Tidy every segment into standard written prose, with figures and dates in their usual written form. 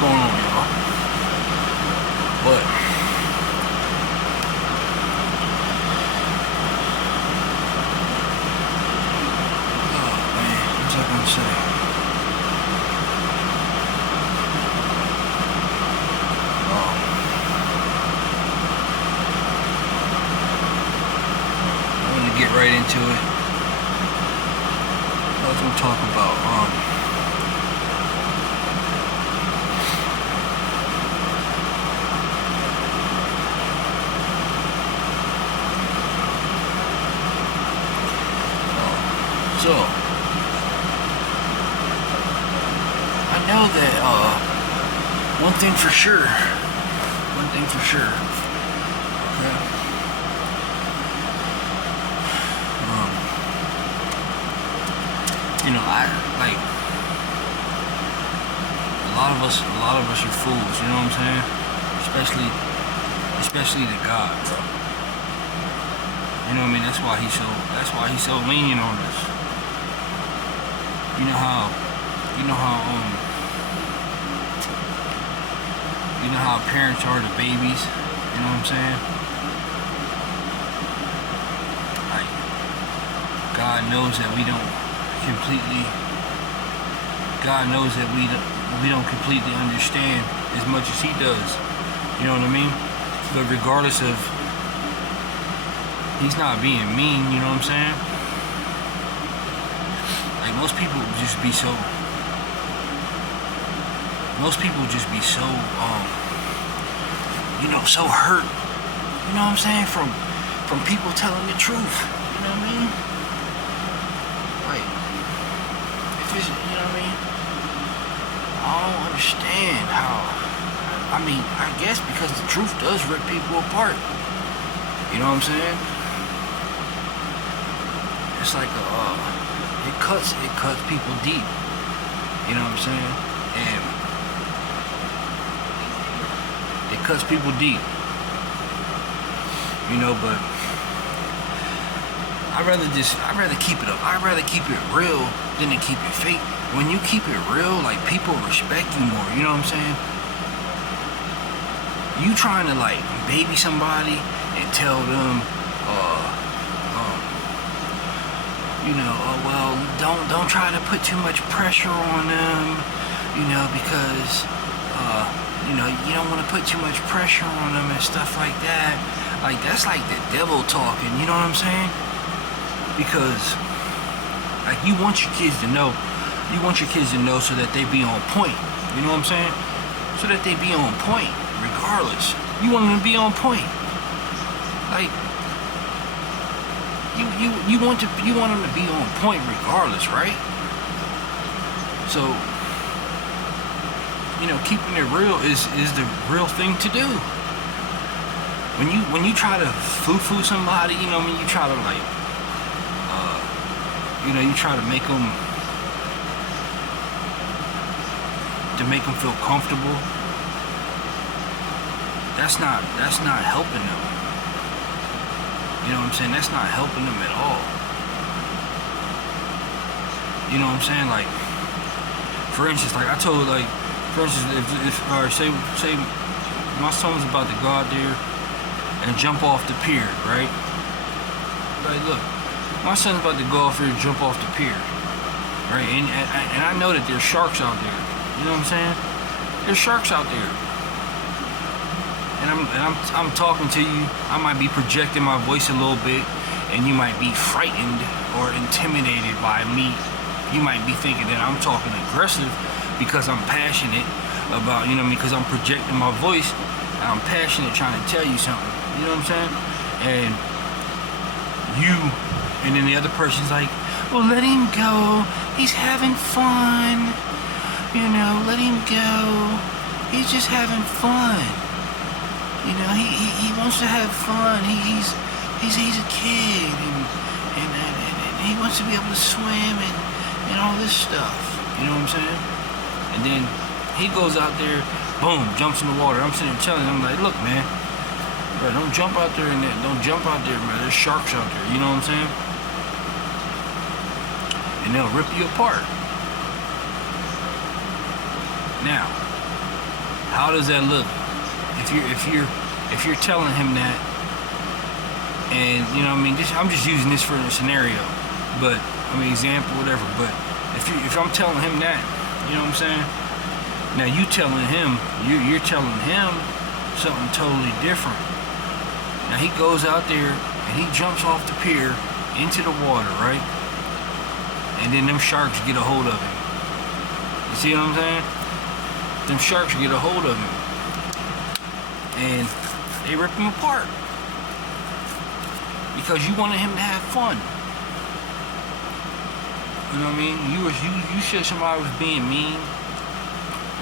going on, y'all? But oh man, what was I gonna say? Oh, I'm gonna get right into it. I was gonna talk about so I know that one thing for sure, okay, you know, I like a lot of us are fools, you know what I'm saying? Especially to God, bro. You know what I mean? That's why he's so lenient on us. You know how parents are to babies, you know what I'm saying? Like, God knows that we don't completely understand as much as he does. You know what I mean? But regardless of, he's not being mean, you know what I'm saying? Like, most people just be so so hurt, you know what I'm saying, from people telling the truth, you know what I mean? Like, if it's, you know what I mean? I don't understand how, I mean, I guess because the truth does rip people apart, you know what I'm saying? It's like it cuts people deep, you know what I'm saying? And it cuts people deep, you know, but I'd rather keep it up. I'd rather keep it real than to keep it fake. When you keep it real, like, people respect you more, you know what I'm saying? You trying to, like, baby somebody and tell them, you know, oh, well, don't try to put too much pressure on them, you know, because, you know, you don't want to put too much pressure on them and stuff like that. Like, that's like the devil talking, you know what I'm saying? Because, like, you want your kids to know so that they be on point, you know what I'm saying? So that they be on point, regardless. You want them to be on point. Like, you want them to be on point regardless, right? So, you know, keeping it real is the real thing to do. When you try to foo-foo somebody, you know, when you try to, like, you know, you try to make them feel comfortable, that's not helping them. You know what I'm saying? That's not helping them at all. You know what I'm saying? Like, for instance, like I told, like, for instance, if say my son was about to go out there and jump off the pier, right? Like, look, my son's about to go off here and jump off the pier, right? And I know that there's sharks out there. You know what I'm saying? There's sharks out there. And I'm talking to you. I might be projecting my voice a little bit, and you might be frightened or intimidated by me. You might be thinking that I'm talking aggressive because I'm passionate about, you know what I mean, because I'm projecting my voice, and I'm passionate trying to tell you something. You know what I'm saying? And then the other person's like, well, let him go. He's having fun. You know, let him go. He's just having fun. You know, he wants to have fun. He's a kid, and he wants to be able to swim and all this stuff. You know what I'm saying? And then he goes out there, boom, jumps in the water. I'm sitting there telling him, I'm like, look, man, bro, don't jump out there, man. There's sharks out there. You know what I'm saying? And they'll rip you apart. Now, How does that look? If you're telling him that, and you know what I mean, I'm just using this for a scenario, but I mean example, whatever. But if I'm telling him that, you know what I'm saying? Now you're telling him something totally different. Now he goes out there and he jumps off the pier into the water, right? And then them sharks get a hold of him. You see what I'm saying? Them sharks get a hold of him and they rip him apart because you wanted him to have fun. You know what I mean? You said somebody was being mean.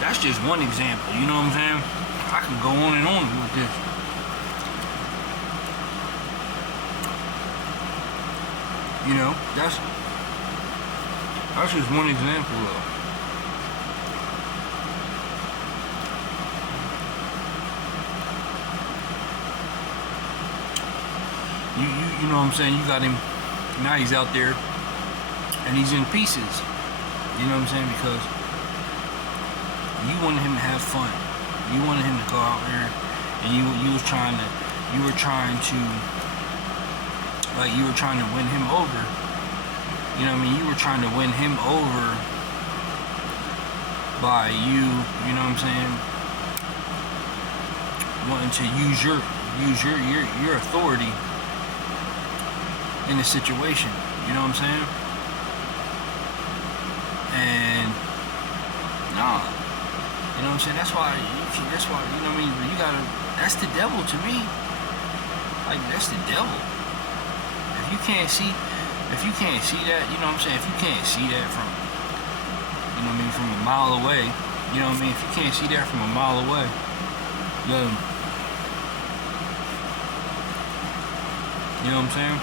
That's just one example. You know what I'm saying? I can go on and on with this. You know, that's just one example though. You know what I'm saying? You got him, now he's out there and he's in pieces. You know what I'm saying? Because you wanted him to have fun. You wanted him to go out there and you were trying to win him over. You know what I mean? You were trying to win him over by you know what I'm saying, wanting to use your authority in the situation. You know what I'm saying? And nah, you know what I'm saying? That's why you know what I mean, you gotta, that's the devil to me. Like, that's the devil. If you can't see that, you know what I'm saying? If you can't see that from, you know what I mean, from a mile away, you know what I mean? If you can't see that from a mile away, then, you know what I'm saying?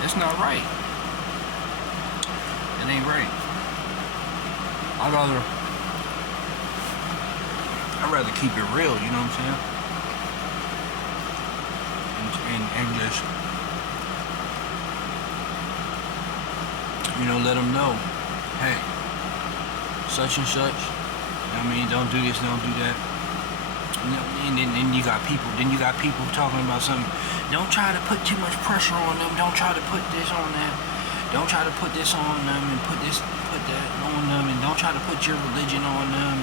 That's not right. It ain't right. I'd rather keep it real, you know what I'm saying? And just, you know, let them know, hey, such and such, you know what I mean, don't do this, don't do that. You know, and then you got people talking about something. Don't try to put too much pressure on them. Don't try to put this on them. Don't try to put this on them and put that on them, and don't try to put your religion on them.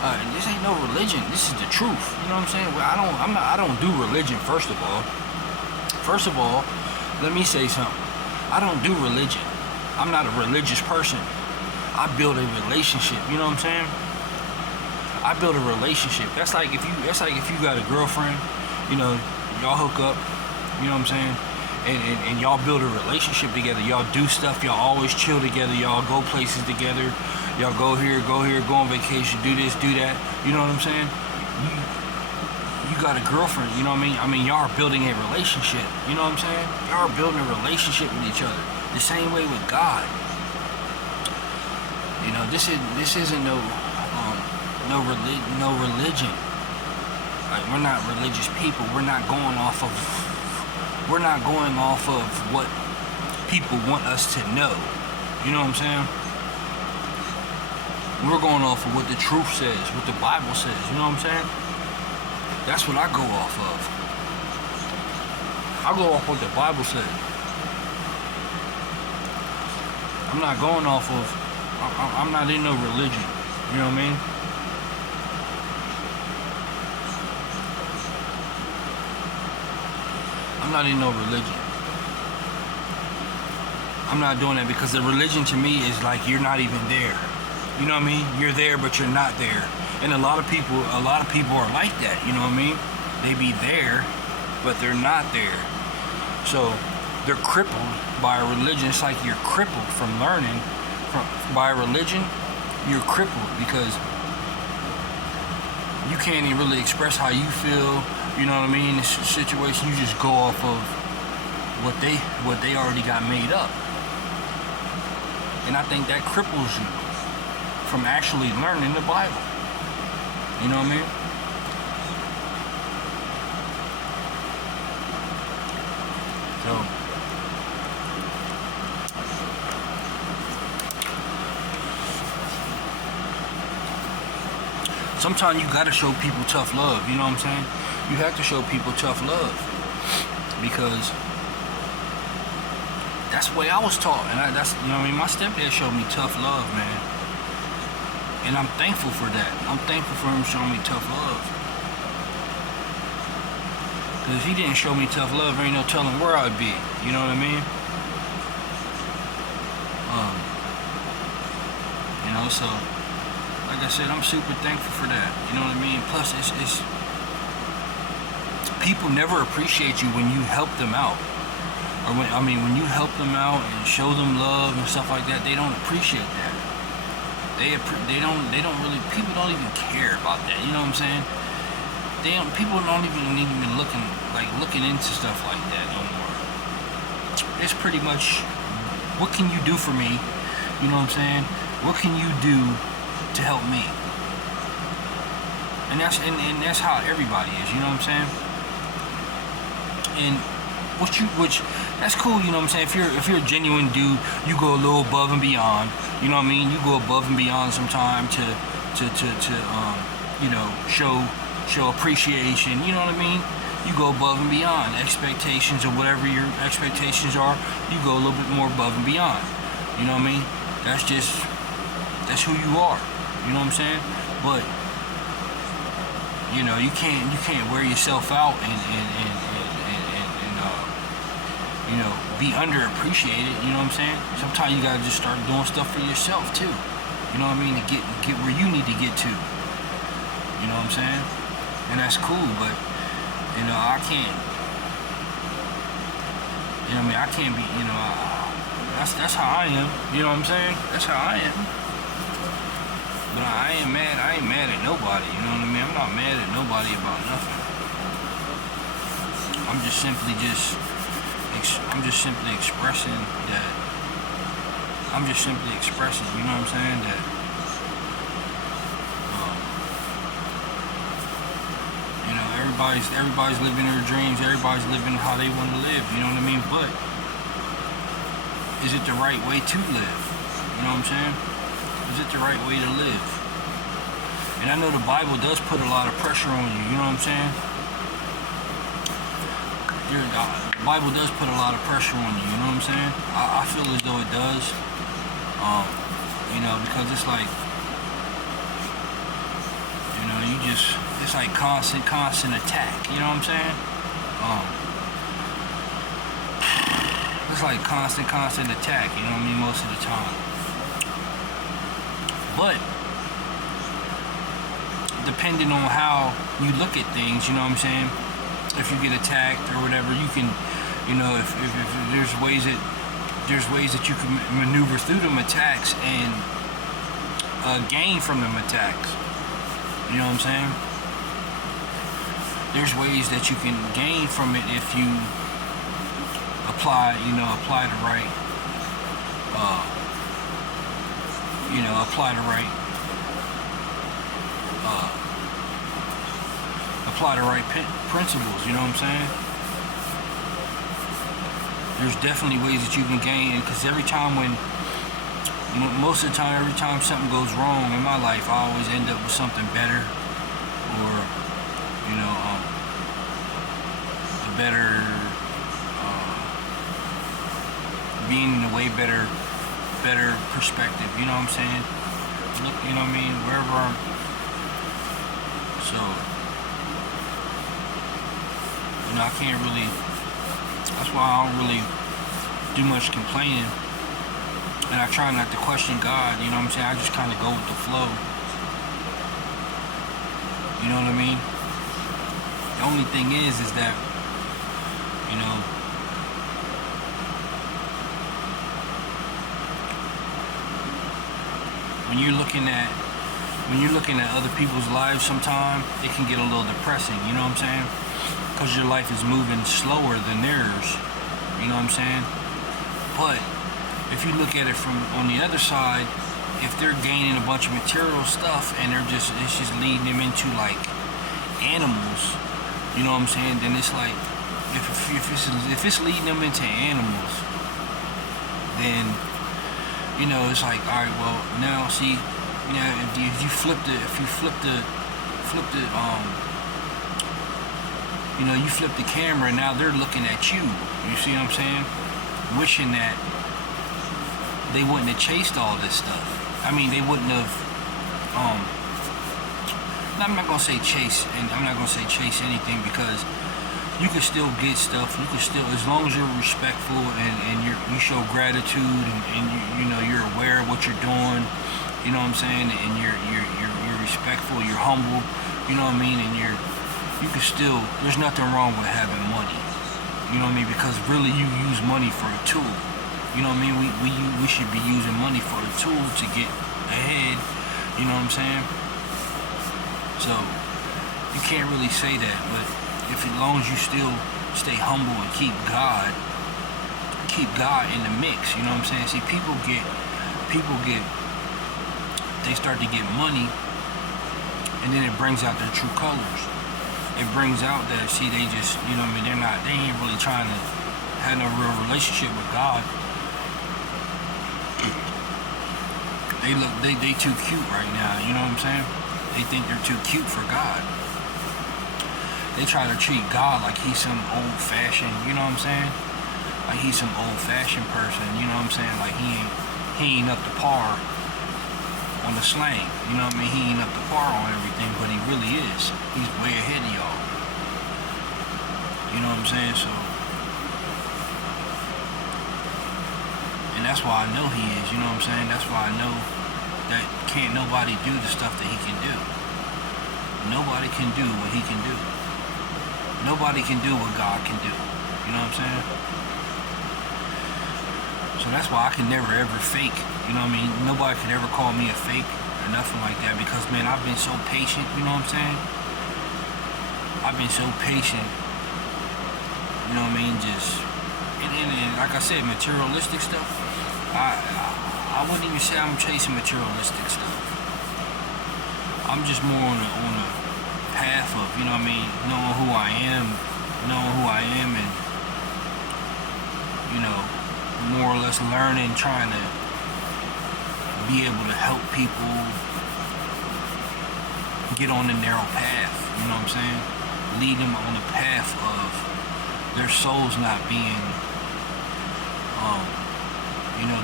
And this ain't no religion. This is the truth. You know what I'm saying? Well, I don't do religion. First of all, let me say something. I don't do religion. I'm not a religious person. I build a relationship. You know what I'm saying? I build a relationship. That's like if you got a girlfriend, you know, y'all hook up, you know what I'm saying? And y'all build a relationship together. Y'all do stuff. Y'all always chill together. Y'all go places together. Y'all go here, go on vacation, do this, do that. You know what I'm saying? You got a girlfriend, you know what I mean? Y'all are building a relationship. You know what I'm saying? Y'all are building a relationship with each other. The same way with God. You know, this isn't no religion. Like, we're not religious people. We're not going off of what people want us to know. You know what I'm saying? We're going off of what the truth says, what the Bible says. You know what I'm saying? That's what I go off of. I go off what the Bible says. I'm not going off of, I'm not in no religion. You know what I mean? I'm not in no religion. I'm not doing that because the religion to me is like you're not even there. You know what I mean? You're there, but you're not there. And a lot of people are like that. You know what I mean? They be there, but they're not there. So they're crippled by a religion. It's like you're crippled from learning by a religion. You're crippled because you can't even really express how you feel. You know what I mean? In this situation, you just go off of what they already got made up. And I think that cripples you from actually learning the Bible. You know what I mean? So sometimes you gotta show people tough love. You know what I'm saying? You have to show people tough love because that's the way I was taught, and that's, you know what I mean. My stepdad showed me tough love, man, and I'm thankful for that. I'm thankful for him showing me tough love. Because if he didn't show me tough love, there ain't no telling where I'd be. You know what I mean? You know, so like I said, I'm super thankful for that. You know what I mean? Plus, it's people never appreciate you when you help them out, or when you help them out and show them love and stuff like that. They don't appreciate that. They don't really. People don't even care about that. You know what I'm saying? People don't even looking into stuff like that no more. It's pretty much, what can you do for me? You know what I'm saying? What can you do to help me? And that's how everybody is. You know what I'm saying? And which that's cool. You know what I'm saying? If you're a genuine dude, you go a little above and beyond. You know what I mean? You go above and beyond sometime to you know, show appreciation. You know what I mean? You go above and beyond expectations, or whatever your expectations are. You go a little bit more above and beyond. You know what I mean? That's who you are. You know what I'm saying? But you know, you can't wear yourself out and you know, be underappreciated. You know what I'm saying? Sometimes you gotta just start doing stuff for yourself too. You know what I mean? To get where you need to get to. You know what I'm saying? And that's cool, but you know, I can't. You know what I mean? I can't be. You know, that's how I am. You know what I'm saying? That's how I am. But I ain't mad at nobody. You know what I mean? I'm not mad at nobody about nothing. I'm just simply expressing that. I'm just simply expressing. You know what I'm saying? That. You know, everybody's living their dreams. Everybody's living how they want to live. You know what I mean? But is it the right way to live? You know what I'm saying? Is it the right way to live? And I know the Bible does put a lot of pressure on you. You know what I'm saying? The Bible does put a lot of pressure on you. You know what I'm saying? I feel as though it does. You know, because it's like, you know, it's like constant attack. You know what I'm saying? It's like constant attack. You know what I mean? Most of the time. But depending on how you look at things, you know what I'm saying? If you get attacked or whatever, you can, you know, if there's ways that you can maneuver through them attacks and gain from them attacks. You know what I'm saying? There's ways that you can gain from it if you apply the right, apply the right principles. You know what I'm saying? There's definitely ways that you can gain, because most of the time, every time something goes wrong in my life, I always end up with something better, or you know, a better, being in a way better perspective. You know what I'm saying? Look, you know what I mean? Wherever I'm. So, you know, I can't really. That's why I don't really do much complaining, and I try not to question God. You know what I'm saying? I just kind of go with the flow. You know what I mean? The only thing is that, you know, when you're looking at other people's lives, sometimes it can get a little depressing. You know what I'm saying? Because your life is moving slower than theirs. You know what I'm saying? But if you look at it from on the other side, if they're gaining a bunch of material stuff and it's just leading them into like animals, you know what I'm saying? Then it's like, if it's leading them into animals, then, you know, it's like, all right, well, now see, now if you flip the flip the you flip the camera, and now they're looking at you. You see what I'm saying? Wishing that they wouldn't have chased all this stuff. I mean, they wouldn't have. I'm not gonna say chase, and I'm not gonna say chase anything, because you can still get stuff. You can still, as long as you're respectful and you show gratitude, and you're aware of what you're doing. You know what I'm saying? And you're respectful. You're humble. You know what I mean? And you can still. There's nothing wrong with having money. You know what I mean? Because really, you use money for a tool. You know what I mean? We should be using money for a tool to get ahead. You know what I'm saying? So you can't really say that, but as long as you still stay humble and keep God in the mix. You know what I'm saying? See, they start to get money, and then it brings out their true colors. It brings out that, see, they just, you know what I mean, they ain't really trying to have no real relationship with God. They too cute right now, you know what I'm saying? They think they're too cute for God. They try to treat God like he's some old-fashioned, you know what I'm saying? Like he's some old-fashioned person, you know what I'm saying? Like he ain't up to par on the slang, you know what I mean? He ain't up to par on everything, but he really is. He's way ahead of y'all. You know what I'm saying? So, and that's why I know he is, you know what I'm saying? That's why I know that can't nobody do the stuff that he can do. Nobody can do what he can do. Nobody can do what God can do. You know what I'm saying? So that's why I can never ever fake. You know what I mean? Nobody could ever call me a fake or nothing like that, because, man, I've been so patient. You know what I'm saying? I've been so patient. You know what I mean? Just, and like I said, materialistic stuff. I wouldn't even say I'm chasing materialistic stuff. I'm just more on a path of, you know what I mean, knowing who I am, and, you know, more or less learning, trying to be able to help people get on the narrow path, you know what I'm saying? Lead them on the path of their souls not being,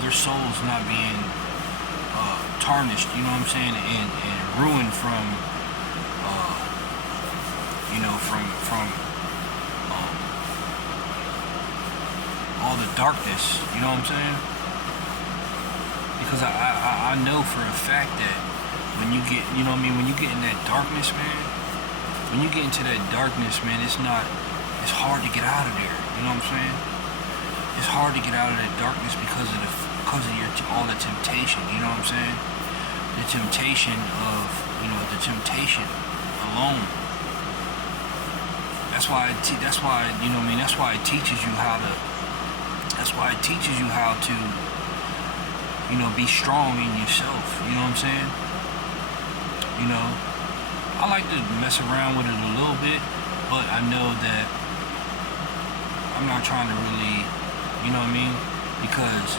their souls not being tarnished, you know what I'm saying, and ruined from, from all the darkness, you know what I'm saying? Because I know for a fact that when you get, you know what I mean, when you get in that darkness, man, when you get into that darkness, man, it's hard to get out of there, you know what I'm saying? It's hard to get out of that darkness because of all the temptation, you know what I'm saying? The temptation of, the temptation alone. That's why it teaches you how to. That's why it teaches you how to, be strong in yourself. You know what I'm saying? I like to mess around with it a little bit, but I know that I'm not trying to really, you know what I mean? Because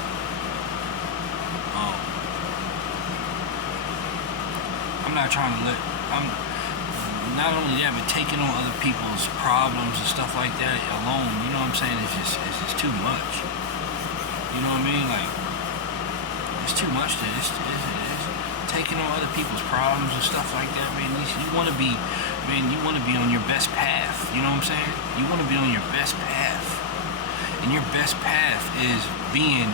I'm not trying to not only that, but taking on other people's problems and stuff like that alone, you know what I'm saying, it's just too much. You know what I mean? Like, it's too much to it's taking on other people's problems and stuff like that, man. You want to be on your best path, you know what I'm saying? You want to be on your best path. And your best path is being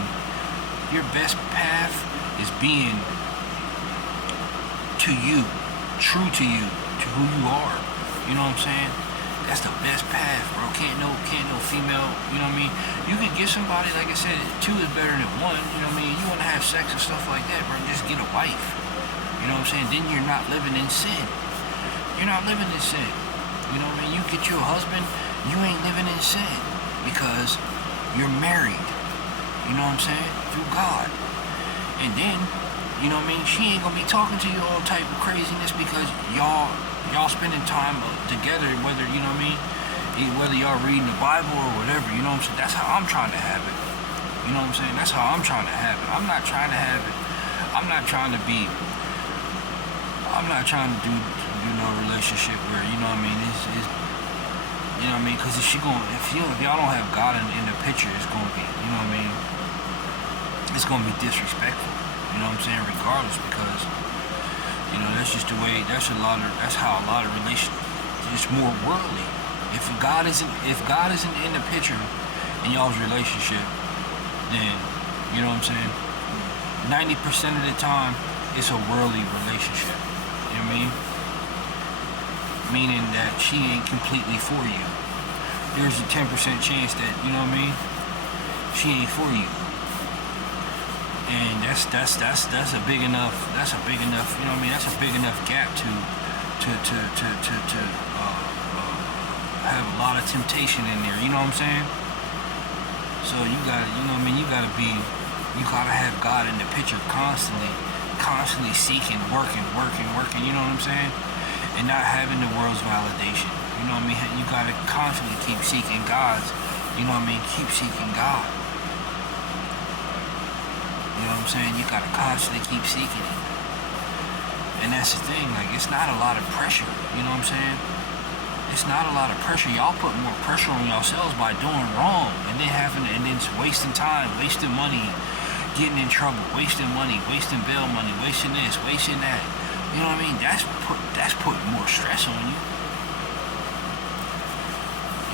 to you, true to you, to who you are. You know what I'm saying? That's the best path, bro. Can't no female, you know what I mean? You can get somebody, like I said, 2 is better than 1, you know what I mean? You want to have sex and stuff like that, bro, just get a wife. You know what I'm saying? Then you're not living in sin. You're not living in sin. You know what I mean? You get you a husband, you ain't living in sin, because you're married. You know what I'm saying? Through God. And then, you know what I mean, she ain't gonna be talking to you all type of craziness, because y'all spending time together, whether, you know what I mean, whether y'all reading the Bible or whatever, you know what I'm saying? That's how I'm trying to have it. You know what I'm saying? That's how I'm trying to have it. I'm not trying to have it. I'm not trying to do relationship where, you know what I mean, it's you know what I mean, because if y'all don't have God in the picture, it's gonna be, you know what I mean, it's gonna be disrespectful, you know what I'm saying, regardless, because, you know, that's just the way, that's how a lot of relations, it's more worldly. If God isn't in the picture in y'all's relationship, then, you know what I'm saying, 90% of the time, it's a worldly relationship, you know what I mean? Meaning that she ain't completely for you. There's a 10% chance that, you know what I mean, she ain't for you. And that's a big enough, you know what I mean, that's a big enough gap to have a lot of temptation in there, you know what I'm saying? So you gotta, you know what I mean, you gotta have God in the picture constantly seeking, working, you know what I'm saying? And not having the world's validation, you know what I mean? You gotta constantly keep seeking God's, you know what I mean, keep seeking God. You know what I'm saying? You gotta constantly keep seeking it. And that's the thing, like, it's not a lot of pressure, you know what I'm saying? It's not a lot of pressure. Y'all put more pressure on yourselves by doing wrong and then wasting time, wasting money, getting in trouble, wasting money, wasting bail money, wasting this, wasting that. You know what I mean? That's putting more stress on you.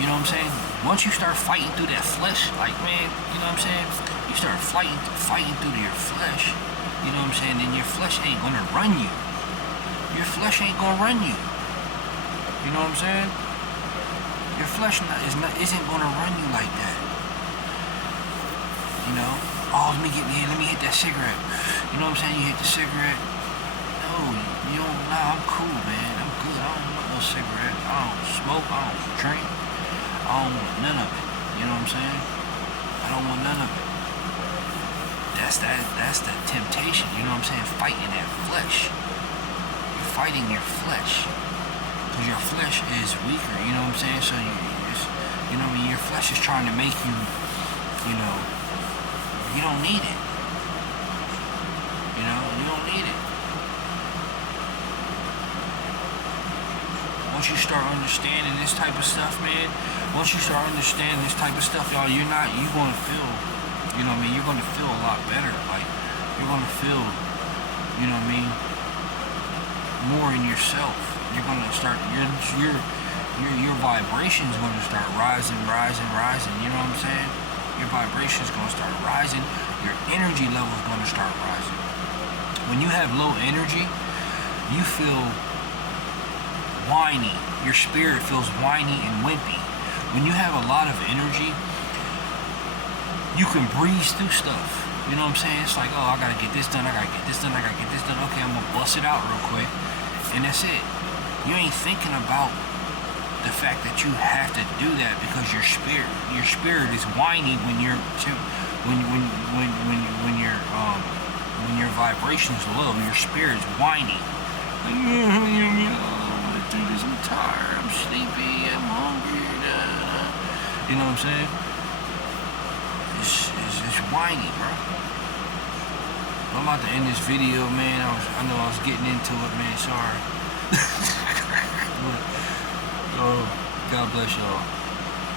You know what I'm saying? Once you start fighting through that flesh, like, man, you know what I'm saying? You start fighting through your flesh, you know what I'm saying? Then your flesh ain't gonna run you. Your flesh ain't gonna run you. You know what I'm saying? Your flesh isn't gonna run you like that. You know? Oh, let me hit that cigarette. You know what I'm saying? You hit the cigarette. No, you don't. Nah, I'm cool, man. I'm good. I don't want no cigarette. I don't smoke. I don't drink. I don't want none of it. You know what I'm saying? I don't want none of it. That's the temptation. You know what I'm saying? Fighting that flesh. You're fighting your flesh. Because your flesh is weaker. You know what I'm saying? So you know what I mean? Your flesh is trying to make you, you know, you don't need it. You know, you don't need it. Once you start understanding this type of stuff, man, once you start understanding this type of stuff, y'all, you're gonna feel, you know what I mean, you're gonna feel a lot better. Like, you're gonna feel, you know what I mean, more in yourself. You're gonna start, your vibration's gonna start rising, you know what I'm saying? Your vibration's gonna start rising, your energy level's gonna start rising. When you have low energy, you feel whiny. Your spirit feels whiny and wimpy. When you have a lot of energy, you can breeze through stuff. You know what I'm saying? It's like, oh, I gotta get this done, I gotta get this done. Okay, I'm gonna bust it out real quick. And that's it. You ain't thinking about the fact that you have to do that because your spirit is whiny when your vibration's low. Your spirit's whiny. Like, I do this. I'm tired. I'm sleepy. I'm hungry. You know what I'm saying? It's whiny, bro. I'm about to end this video, man. I know I was getting into it, man. Sorry. God bless y'all.